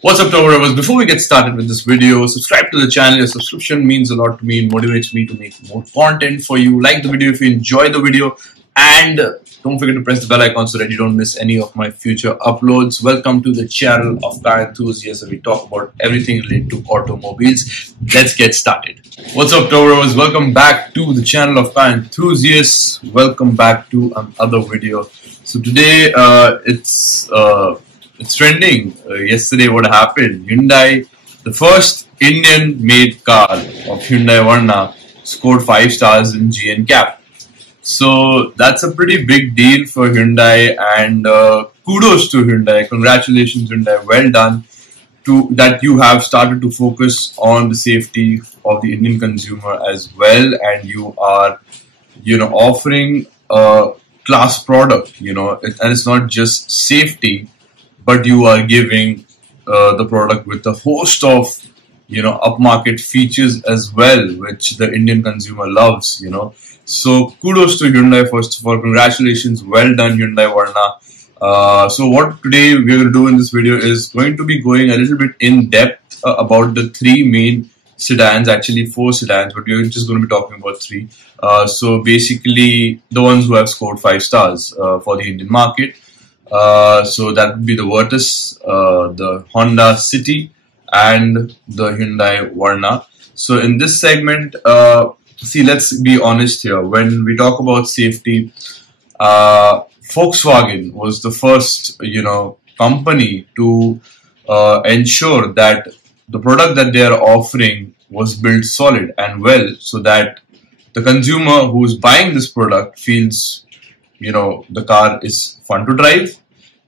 What's up, Tower? Before we get started with this video, subscribe to the channel. Your subscription means a lot to me and motivates me to make more content for you. Like the video if you enjoy the video, and don't forget to press the bell icon so that you don't miss any of my future uploads. Welcome to the channel of car enthusiasts, where we talk about everything related to automobiles. Let's get started. What's up, Tower? Welcome back to the channel of car enthusiasts. Welcome back to another video. So today it's trending. Yesterday, what happened? Hyundai, the first Indian-made car of Hyundai Verna, scored 5 stars in GNCAP. So that's a pretty big deal for Hyundai, and kudos to Hyundai. Congratulations, Hyundai. Well done that you have started to focus on the safety of the Indian consumer as well, and you are, offering a class product. And it's not just safety, but you are giving the product with a host of, upmarket features as well, which the Indian consumer loves, So kudos to Hyundai, first of all. Congratulations. Well done, Hyundai Verna. So what today we're going to do in this video is going to be going a little bit in depth about the 3 main sedans, actually 4 sedans, but we're just going to be talking about 3. So basically the ones who have scored 5 stars for the Indian market. So that would be the Virtus, the Honda City, and the Hyundai Verna. So in this segment, see, let's be honest here. When we talk about safety, Volkswagen was the first, company to ensure that the product that they are offering was built solid and well, so that the consumer who's buying this product feels the car is fun to drive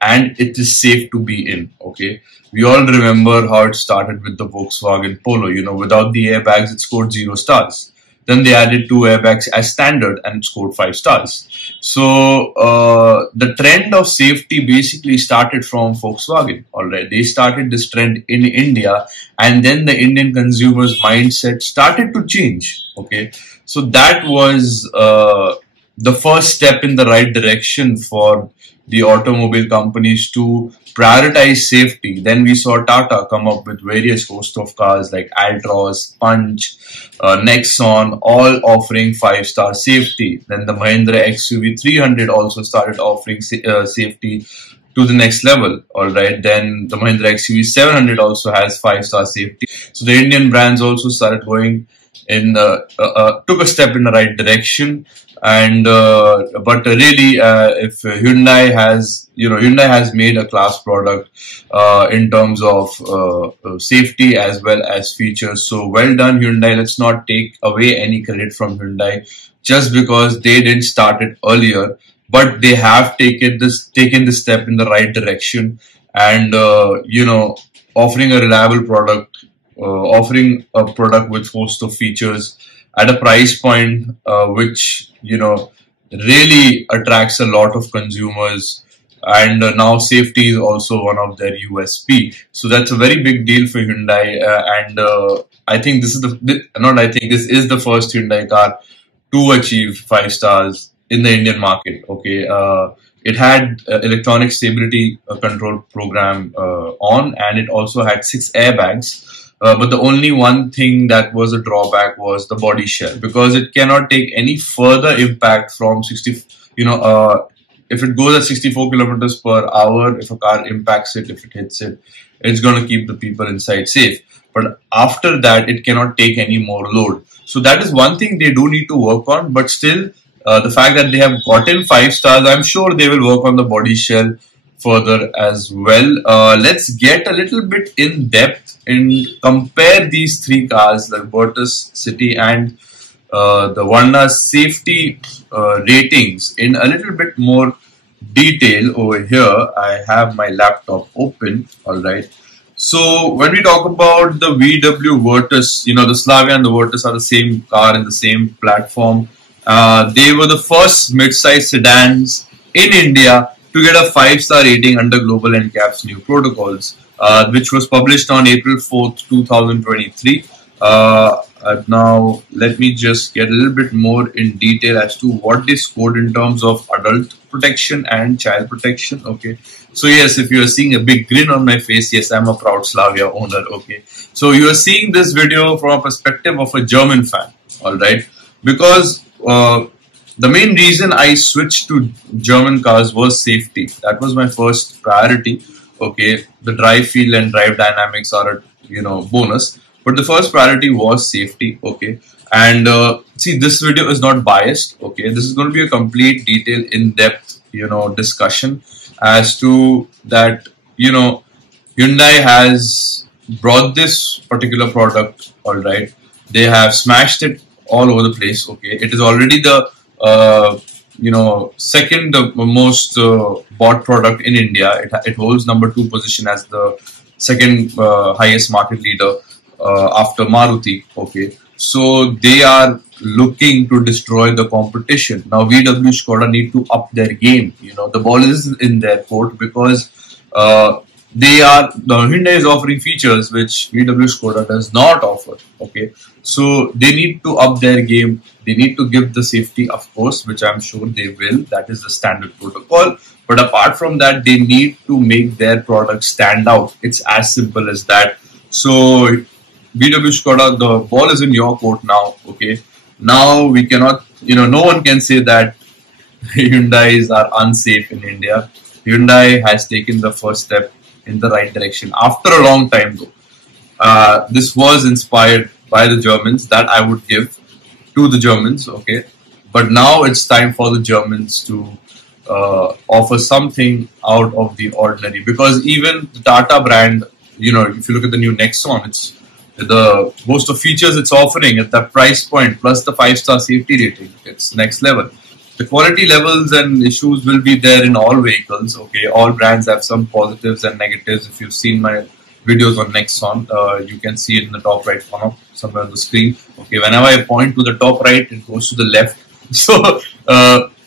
and it is safe to be in. Okay, we all remember how it started with the Volkswagen Polo. Without the airbags, it scored 0 stars. Then they added 2 airbags as standard and it scored 5 stars. So the trend of safety basically started from Volkswagen. Alright, they started this trend in India, and then the Indian consumers' mindset started to change. Okay, so that was the first step in the right direction for the automobile companies to prioritize safety. Then we saw Tata come up with various host of cars like Altroz, Punch, Nexon, all offering 5-star safety. Then the Mahindra XUV 300 also started offering safety to the next level. Alright, then the Mahindra XUV 700 also has 5-star safety. So the Indian brands also started going in took a step in the right direction. And but really, if Hyundai has made a class product in terms of safety as well as features. So well done, Hyundai. Let's not take away any credit from Hyundai just because they didn't start it earlier, but they have taken the step in the right direction, and offering a reliable product, offering a product with host of features at a price point which really attracts a lot of consumers, and now safety is also one of their USP. So that's a very big deal for Hyundai, and I think this is the first Hyundai car to achieve 5 stars in the Indian market. Okay, it had electronic stability control program on, and it also had 6 airbags. But the only one thing that was a drawback was the body shell, because it cannot take any further impact from 60. If it goes at 64 kilometers per hour, if a car impacts it, if it hits it, it's going to keep the people inside safe. But after that, it cannot take any more load. So that is one thing they do need to work on. But still, the fact that they have gotten 5 stars, I'm sure they will work on the body shell further as well. Let's get a little bit in depth and compare these 3 cars, the Virtus, City, and the Verna's safety ratings in a little bit more detail. Over here, I have my laptop open. Alright, so when we talk about the VW Virtus, the Slavia and the Virtus are the same car in the same platform. They were the first mid-size sedans in India to get a 5-star rating under Global NCAP's new protocols, which was published on April 4th, 2023. Now, let me just get a little bit more in detail as to what they scored in terms of adult protection and child protection. Okay, so yes, if you are seeing a big grin on my face, yes, I'm a proud Slavia owner. Okay, so you are seeing this video from a perspective of a German fan. All right, because the main reason I switched to German cars was safety. That was my first priority. Okay, the drive feel and drive dynamics are a bonus, but the first priority was safety. Okay, and see, this video is not biased. Okay, this is going to be a complete, detailed, in-depth discussion as to that. Hyundai has brought this particular product. All right, they have smashed it all over the place. Okay, it is already the second most bought product in India. It holds number 2 position as the second highest market leader after Maruti. Okay, so they are looking to destroy the competition. Now VW Skoda need to up their game. The ball is in their court because the Hyundai is offering features which VW Skoda does not offer. Okay, so they need to up their game. They need to give the safety, of course, which I'm sure they will. That is the standard protocol. But apart from that, they need to make their product stand out. It's as simple as that. So VW Skoda, the ball is in your court now. Okay, now we cannot, no one can say that Hyundais are unsafe in India. Hyundai has taken the first step in the right direction after a long time though. This was inspired by the Germans, that I would give to the Germans. Okay, but now it's time for the Germans to offer something out of the ordinary, because even the Tata brand, if you look at the new Nexon, it's the host of features it's offering at that price point plus the 5-star safety rating. It's next level. The quality levels and issues will be there in all vehicles. Okay, all brands have some positives and negatives. If you've seen my videos on Nexon, you can see it in the top right corner somewhere on the screen. Okay, whenever I point to the top right, it goes to the left. So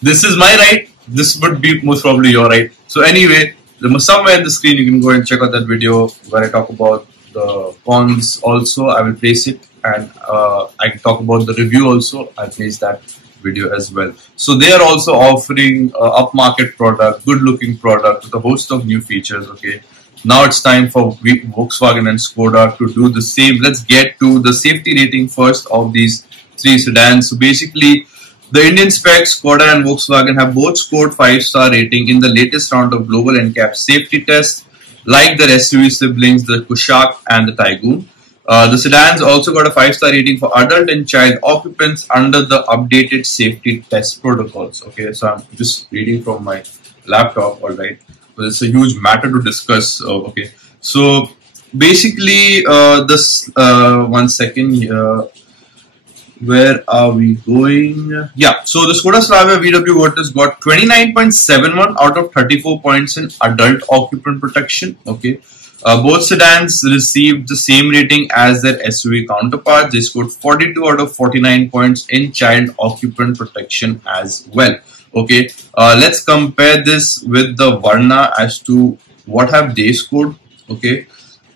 this is my right. This would be most probably your right. So anyway, somewhere in the screen you can go and check out that video where I talk about the cons. Also, I will place it, and I can talk about the review also. I'll place that video as well. So they are also offering upmarket product, good looking product with a host of new features. Okay, now it's time for Volkswagen and Skoda to do the same. Let's get to the safety rating first of these 3 sedans. So basically, the Indian specs, Skoda and Volkswagen, have both scored 5-star rating in the latest round of global NCAP safety tests, like their SUV siblings, the Kushaq and the Taigun. The sedans also got a 5-star rating for adult and child occupants under the updated safety test protocols. Okay, so I'm just reading from my laptop, alright. But it's a huge matter to discuss. Okay, so basically, this, one second, where are we going? Yeah, so the Skoda Slavia VW Virtus got 29.71 out of 34 points in adult occupant protection. Okay. Both sedans received the same rating as their SUV counterparts. They scored 42 out of 49 points in child occupant protection as well. Okay, let's compare this with the Verna as to what have they scored. Okay,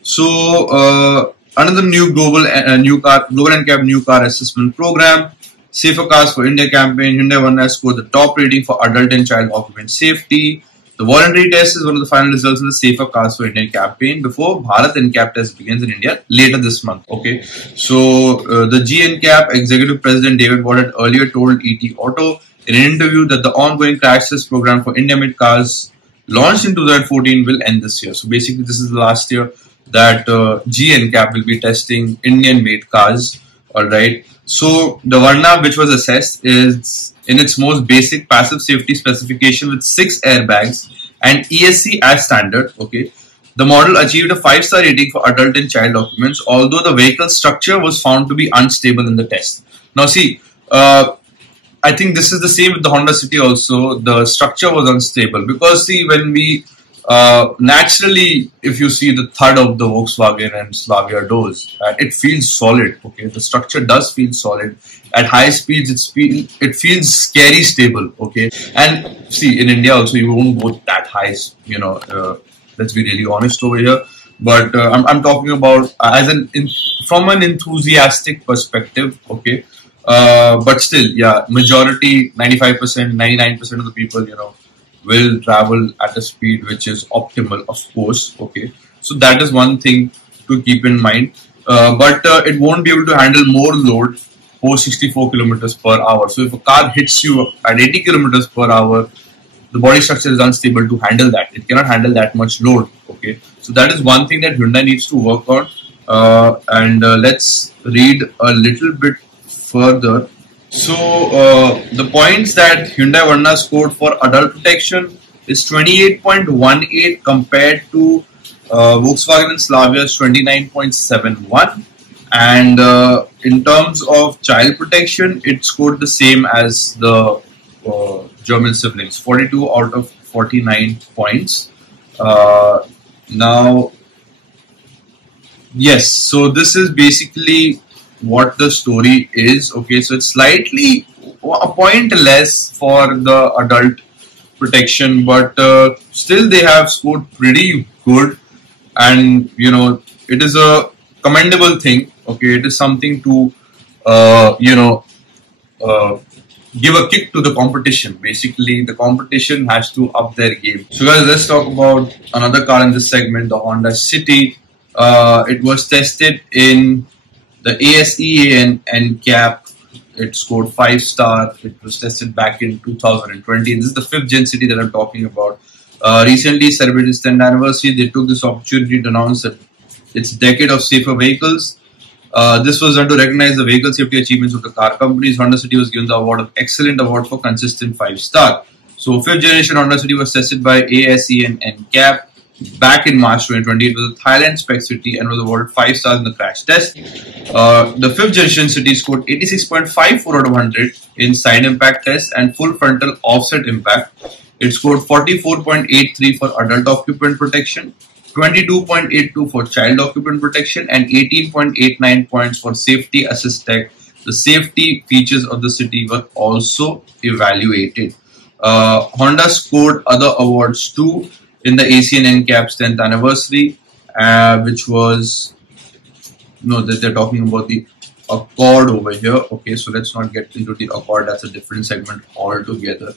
so another new global NCAP new car assessment program, Safer Cars for India campaign. Hyundai Verna scored the top rating for adult and child occupant safety. The voluntary test is one of the final results of the Safer Cars for India campaign before Bharat NCAP test begins in India later this month. Okay, so the GNCAP executive president David Ward had earlier told ET Auto in an interview that the ongoing crash test program for India-made cars launched in 2014 will end this year. So basically, this is the last year that GNCAP will be testing Indian-made cars. All right. So the Verna, which was assessed, is in its most basic passive safety specification with 6 airbags and ESC as standard. Okay, the model achieved a 5-star rating for adult and child occupants, although the vehicle structure was found to be unstable in the test. Now, see, I think this is the same with the Honda City also. The structure was unstable because, see, when we naturally, if you see the thud of the Volkswagen and Slavia doors, it feels solid. Okay, the structure does feel solid. At high speeds, it feels scary stable. Okay, and see, in India also you won't go that high. Let's be really honest over here. But I'm talking about from an enthusiastic perspective, okay. But still, yeah, majority, 95%, 99% of the people, will travel at a speed which is optimal, of course, okay. So that is one thing to keep in mind. But it won't be able to handle more load for 64 kilometers per hour. So if a car hits you at 80 kilometers per hour, the body structure is unstable to handle that. It cannot handle that much load. Okay, so that is one thing that Hyundai needs to work on. And let's read a little bit further. So the points that Hyundai Verna scored for adult protection is 28.18 compared to Volkswagen Slavia's 29.71. And in terms of child protection, it scored the same as the German siblings, 42 out of 49 points. Now, yes, so this is basically what the story is. Okay, so it's slightly a point less for the adult protection, but still they have scored pretty good, and it is a commendable thing. Okay, it is something to give a kick to the competition. Basically, the competition has to up their game. So guys, let's talk about another car in this segment, the Honda City. It was tested in the ASE and NCAP. It scored 5-star. It was tested back in 2020. This is the 5th Gen City that I'm talking about. Recently celebrated its 10th anniversary. They took this opportunity to announce that it's a decade of safer vehicles. This was done to recognize the vehicle safety achievements of the car companies. Honda City was given the award of Excellent Award for consistent 5-star. So 5th generation Honda City was tested by ASE and NCAP back in March 2020. It was a Thailand spec city and was awarded 5 stars in the crash test. The 5th generation City scored 86.54 out of 100 in side impact test and full frontal offset impact. It scored 44.83 for adult occupant protection, 22.82 for child occupant protection, and 18.89 points for safety assist tech. The safety features of the City were also evaluated. Honda scored other awards too in the ASEAN NCAP's 10th anniversary, which was, they're talking about the Accord over here. Okay, so let's not get into the Accord. That's a different segment altogether.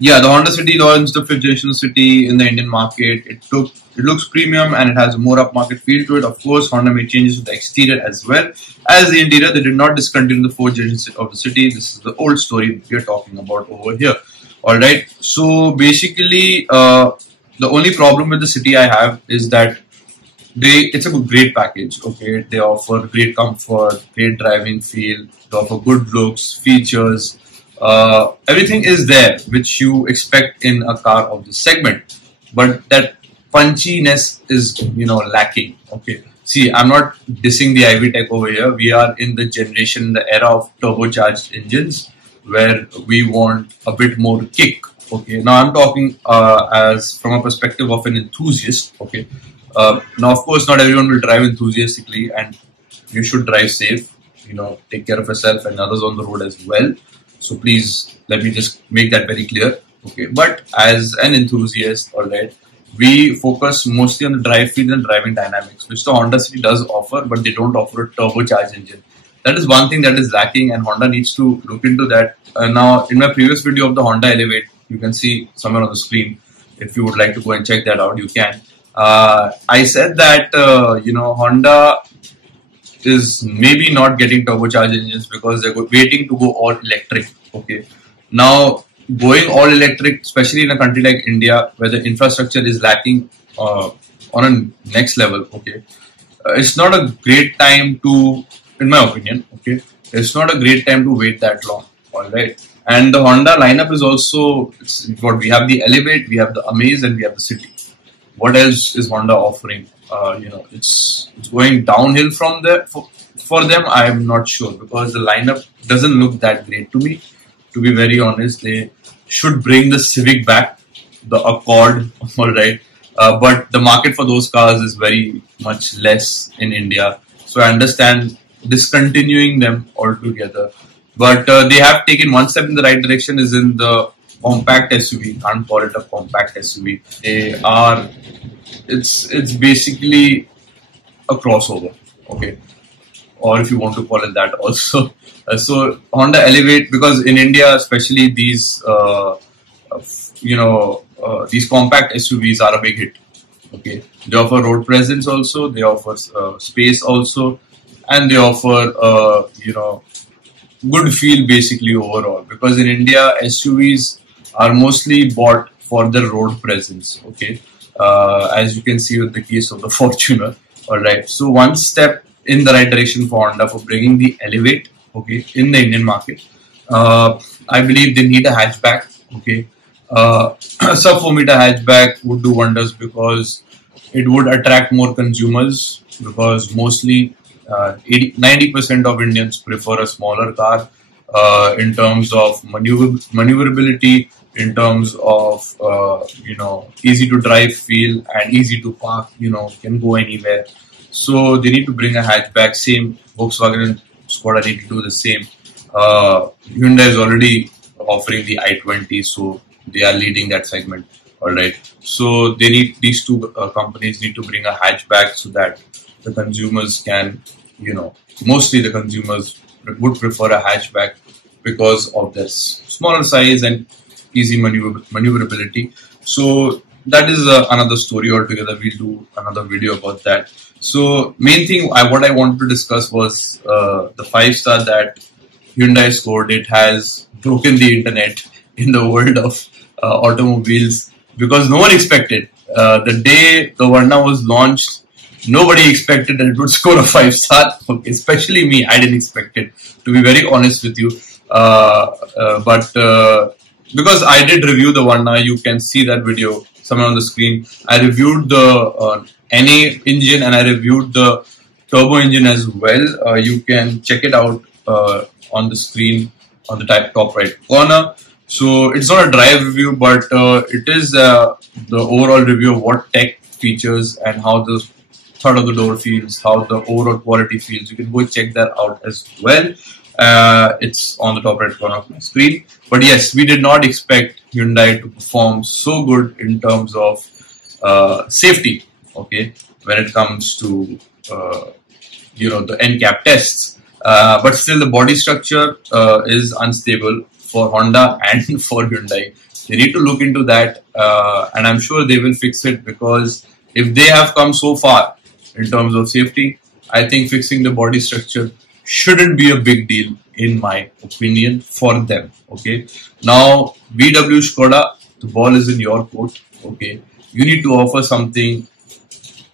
Yeah, the Honda City launched the 5th generation City in the Indian market. It looks premium and it has a more upmarket feel to it. Of course, Honda made changes to the exterior as well as the interior. They did not discontinue the 4th generation of the City. This is the old story we're talking about over here. Alright, so basically, the only problem with the City I have is that it's a great package. Okay, they offer great comfort, great driving feel, they offer good looks, features. Everything is there which you expect in a car of this segment, but that punchiness is lacking. Okay, see, I'm not dissing the IV Tech over here. We are in the era of turbocharged engines where we want a bit more kick. Okay, now I'm talking as from a perspective of an enthusiast. Okay, now of course not everyone will drive enthusiastically, and you should drive safe. Take care of yourself and others on the road as well. So please let me just make that very clear. Okay, but as an enthusiast, alright, we focus mostly on the drive feel and driving dynamics, which the Honda City does offer, but they don't offer a turbocharged engine. That is one thing that is lacking, and Honda needs to look into that. Now, in my previous video of the Honda Elevate, you can see somewhere on the screen. If you would like to go and check that out, you can. I said that Honda is maybe not getting turbocharged engines because they're waiting to go all electric. Okay, now going all electric, especially in a country like India where the infrastructure is lacking on a next level. Okay, it's not a great time to, in my opinion, okay, it's not a great time to wait that long. All right, and the Honda lineup is also what we have: the Elevate, we have the Amaze, and we have the City. What else is Honda offering? It's going downhill from there for them. I'm not sure because the lineup doesn't look that great to me. To be very honest, they should bring the Civic back, the Accord, all right. But the market for those cars is very much less in India, so I understand discontinuing them altogether. But they have taken one step in the right direction, is in the compact SUV. Can't call it a compact SUV. They are. It's basically a crossover. Okay, or if you want to call it that also. So Honda Elevate, because in India especially these these compact SUVs are a big hit. Okay, they offer road presence also, they offer space also, and they offer good feel basically overall. Because in India SUVs are mostly bought for the road presence. Okay, as you can see with the case of the Fortuner. All right, so one step in the right direction for Honda for bringing the Elevate, okay, in the Indian market. I believe they need a hatchback. Okay, sub 4 meter hatchback would do wonders because it would attract more consumers. Because mostly 90% of Indians prefer a smaller car in terms of maneuverability, in terms of easy to drive feel and easy to park. Can go anywhere. So they need to bring a hatchback. Same Volkswagen and Skoda need to do the same. Hyundai is already offering the i20, so they are leading that segment. All right. So they need, these two companies need to bring a hatchback so that the consumers can, mostly the consumers would prefer a hatchback because of their smaller size and easy maneuverability. So that is another story altogether. We'll do another video about that. So main thing what I wanted to discuss was the 5-star that Hyundai scored. It has broken the internet in the world of automobiles because no one expected. The day the Verna was launched, nobody expected that it would score a 5-star. Okay, especially me, I didn't expect it, to be very honest with you. But because I did review the Verna, you can see that video somewhere on the screen. I reviewed the NA engine and I reviewed the turbo engine as well. You can check it out on the screen on the top right corner. So it's not a drive review, but it is the overall review of what tech features and how the third of the door feels, how the overall quality feels. You can go check that out as well. It's on the top right corner of my screen. But yes, we did not expect Hyundai to perform so good in terms of safety. Okay, when it comes to the GNCAP tests, but still the body structure is unstable for Honda and for Hyundai. They need to look into that, and I'm sure they will fix it, because if they have come so far in terms of safety, I think fixing the body structure shouldn't be a big deal, in my opinion, for them. Okay, now VW Skoda, the ball is in your court. Okay, you need to offer something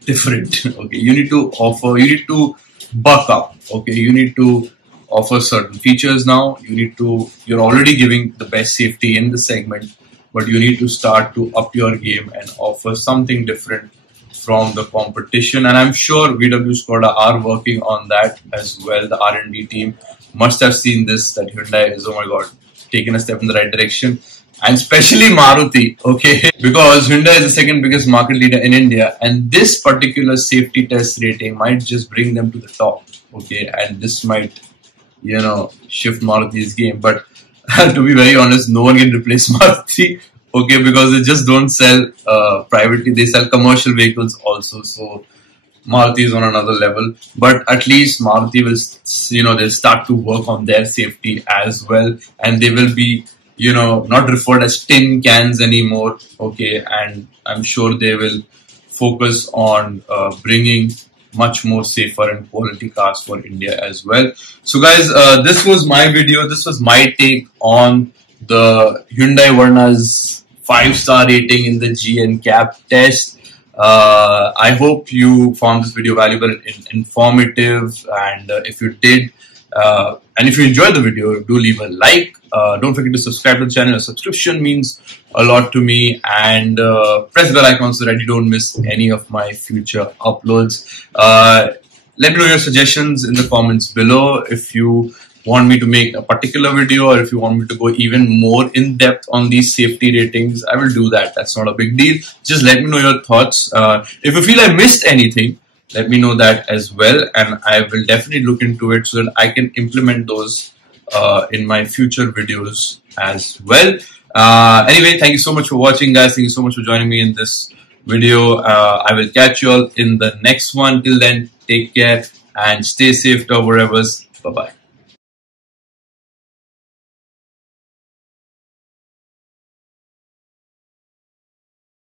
different. Okay, you need to buck up. Okay, you need to offer certain features now. You're already giving the best safety in the segment, but you need to start to up your game and offer something different from the competition. And I'm sure VW Skoda are working on that as well. The R&D team must have seen this, that Hyundai is, oh my god, taken a step in the right direction. And especially Maruti, okay, because Hyundai is the second biggest market leader in India, and this particular safety test rating might just bring them to the top, okay, and this might, shift Maruti's game. But to be very honest, no one can replace Maruti, okay, because they just don't sell privately, they sell commercial vehicles also, so Maruti is on another level. But at least Maruti will, they'll start to work on their safety as well, and they will be, not referred as tin cans anymore, okay, and I'm sure they will focus on bringing much more safer and quality cars for India as well. So guys, this was my video. This was my take on the Hyundai Verna's 5-star rating in the GNCAP test. I hope you found this video valuable and informative, and if you did, and if you enjoyed the video, do leave a like. Don't forget to subscribe to the channel. A subscription means a lot to me, and press the bell icon so that you don't miss any of my future uploads. Let me know your suggestions in the comments below. If you want me to make a particular video, or if you want me to go even more in depth on these safety ratings, I will do that. That's not a big deal. Just let me know your thoughts. If you feel I missed anything, let me know that as well, and I will definitely look into it so that I can implement those in my future videos as well. Anyway, thank you so much for watching, guys. Thank you so much for joining me in this video. I will catch you all in the next one. Till then, take care and stay safe, Turbo Rebels. Bye bye.